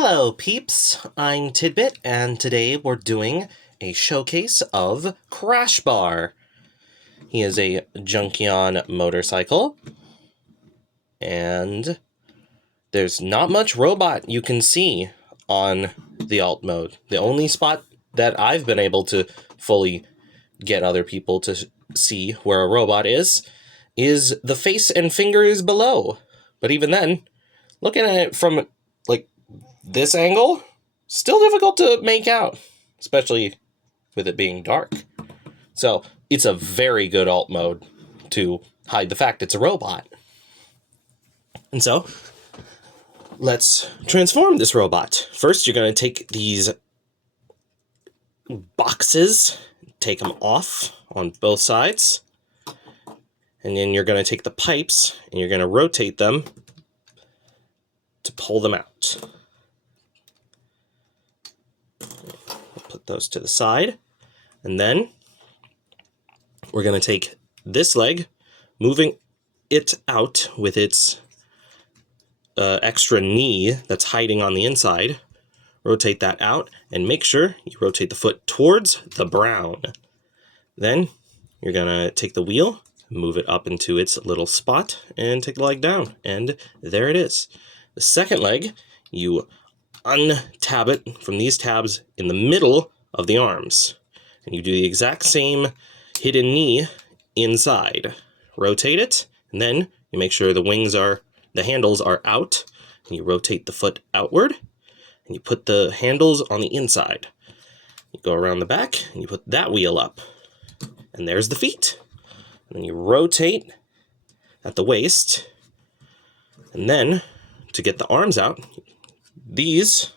Hello peeps, I'm Tidbit, and today we're doing a showcase of Crashbar. He is a Junkion motorcycle, and there's not much robot you can see on the alt mode. The only spot that I've been able to fully get other people to see where a robot is the face and fingers below. But even then, looking at it from like this angle, still difficult to make out, especially with it being dark. So it's a very good alt mode to hide the fact it's a robot. And so let's transform this robot. First, you're going to take these boxes, take them off on both sides, and then you're going to take the pipes and you're going to rotate them to pull them out. Put those to the side, and then we're going to take this leg, moving it out with its extra knee that's hiding on the inside. Rotate that out and make sure you rotate the foot towards the brown. Then you're going to take the wheel, move it up into its little spot, and take the leg down, and there it is. The second leg, you untab it from these tabs in the middle of the arms, and you do the exact same hidden knee inside. Rotate it, and then you make sure the handles are out, and you rotate the foot outward, and you put the handles on the inside. You go around the back, and you put that wheel up, and there's the feet. And then you rotate at the waist, and then to get the arms out, these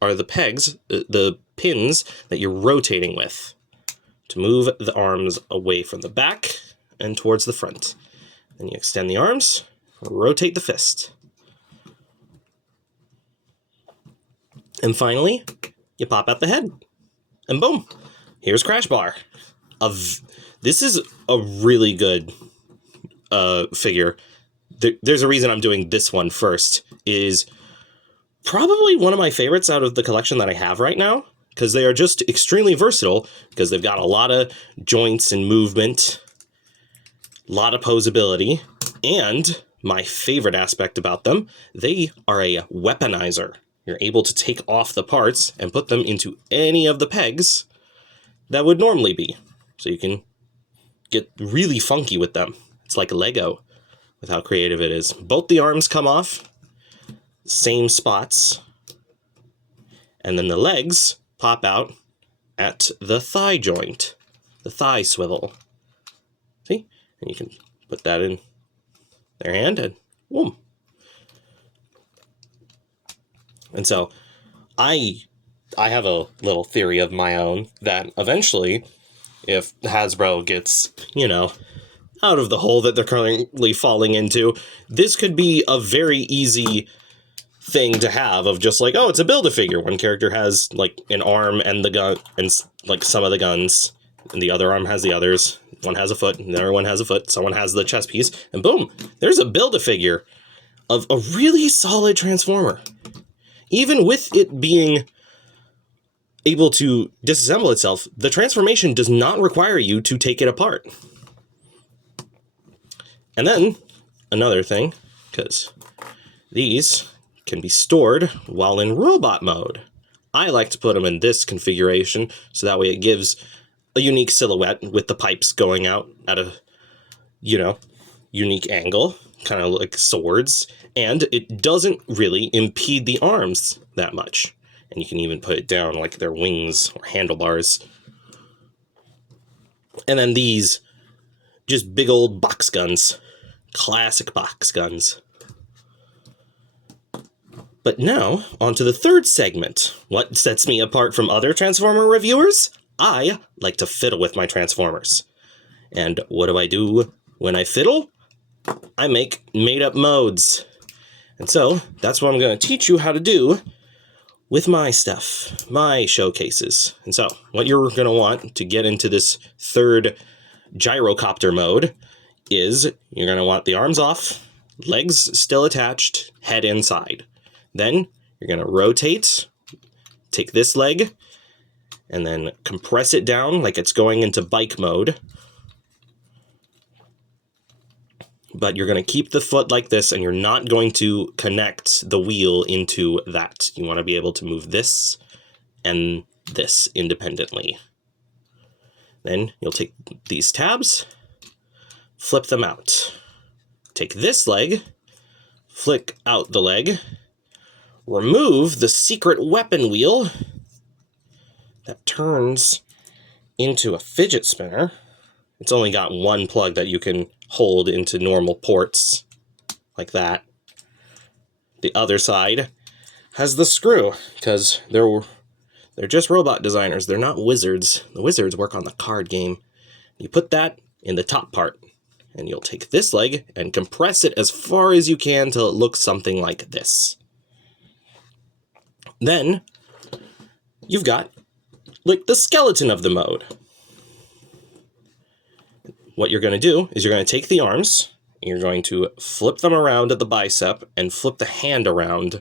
are the pegs, the pins that you're rotating with to move the arms away from the back and towards the front. Then you extend the arms, rotate the fist. And finally, you pop out the head. And boom, here's Crashbar. This is a really good figure. There's a reason I'm doing this one first. Is probably one of my favorites out of the collection that I have right now, because they are just extremely versatile, because they've got a lot of joints and movement, a lot of posability, and my favorite aspect about them, they are a weaponizer. You're able to take off the parts and put them into any of the pegs that would normally be. So you can get really funky with them. It's like Lego with how creative it is. Both the arms come off, same spots, and then the legs pop out at the thigh joint, the thigh swivel. See? And you can put that in their hand and boom. And so I have a little theory of my own that eventually, if Hasbro gets, out of the hole that they're currently falling into, this could be a very easy thing to have of just like, oh, it's a Build-A-Figure. One character has like an arm and the gun and like some of the guns, and the other arm has the others. One has a foot, and the other one has a foot. Someone has the chest piece, and boom, there's a Build-A-Figure of a really solid Transformer. Even with it being able to disassemble itself, the transformation does not require you to take it apart. And then another thing, because these can be stored while in robot mode. I like to put them in this configuration, so that way it gives a unique silhouette with the pipes going out at a, unique angle, kind of like swords, and it doesn't really impede the arms that much. And you can even put it down like their wings or handlebars. And then these, just big old box guns. Classic box guns. But now, on to the third segment. What sets me apart from other Transformer reviewers? I like to fiddle with my Transformers. And what do I do when I fiddle? I make made-up modes. And so, that's what I'm going to teach you how to do with my stuff, my showcases. And so, what you're going to want to get into this third Gyro-copter mode is you're going to want the arms off, legs still attached, head inside. Then You're going to rotate, take this leg, and then compress it down like it's going into bike mode. But you're going to keep the foot like this, and you're not going to connect the wheel into that. You want to be able to move this and this independently. Then you'll take these tabs, flip them out. Take this leg, flick out the leg, remove the secret weapon wheel that turns into a fidget spinner. It's only got one plug that you can hold into normal ports, like that. The other side has the screw, because they're just robot designers. They're not wizards. The wizards work on the card game. You put that in the top part, and you'll take this leg and compress it as far as you can till it looks something like this. Then you've got like the skeleton of the mode. What you're going to do is you're going to take the arms, and you're going to flip them around at the bicep and flip the hand around.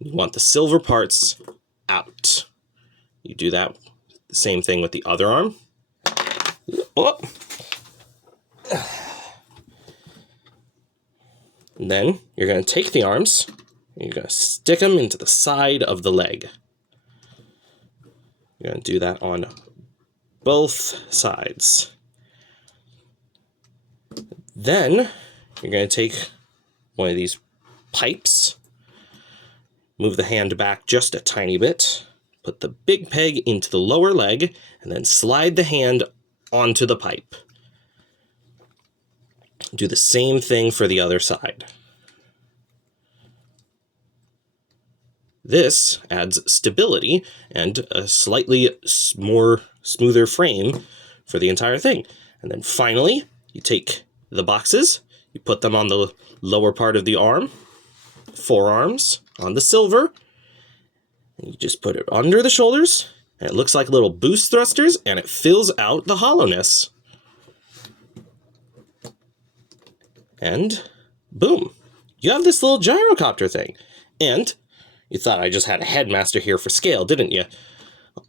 You want the silver parts out. You do that, the same thing with the other arm. Oh. And then you're going to take the arms, and you're going to stick them into the side of the leg. You're going to do that on both sides. Then you're going to take one of these pipes, move the hand back just a tiny bit, put the big peg into the lower leg, and then slide the hand onto the pipe. Do the same thing for the other side. This adds stability and a slightly more smoother frame for the entire thing. And then finally, you take the boxes, you put them on the lower part of the arm, forearms, on the silver, and you just put it under the shoulders, and it looks like little boost thrusters, and it fills out the hollowness. And boom, you have this little gyrocopter thing. And you thought I just had a headmaster here for scale, didn't you?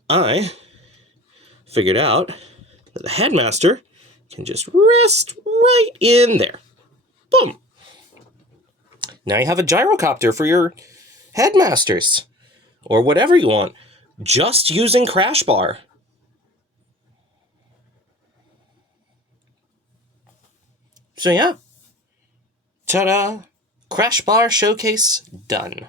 I figured out that the headmaster can just rest right in there. Boom. Now you have a gyrocopter for your headmasters, or whatever you want, just using Crashbar. So yeah. Ta-da! Crashbar showcase done.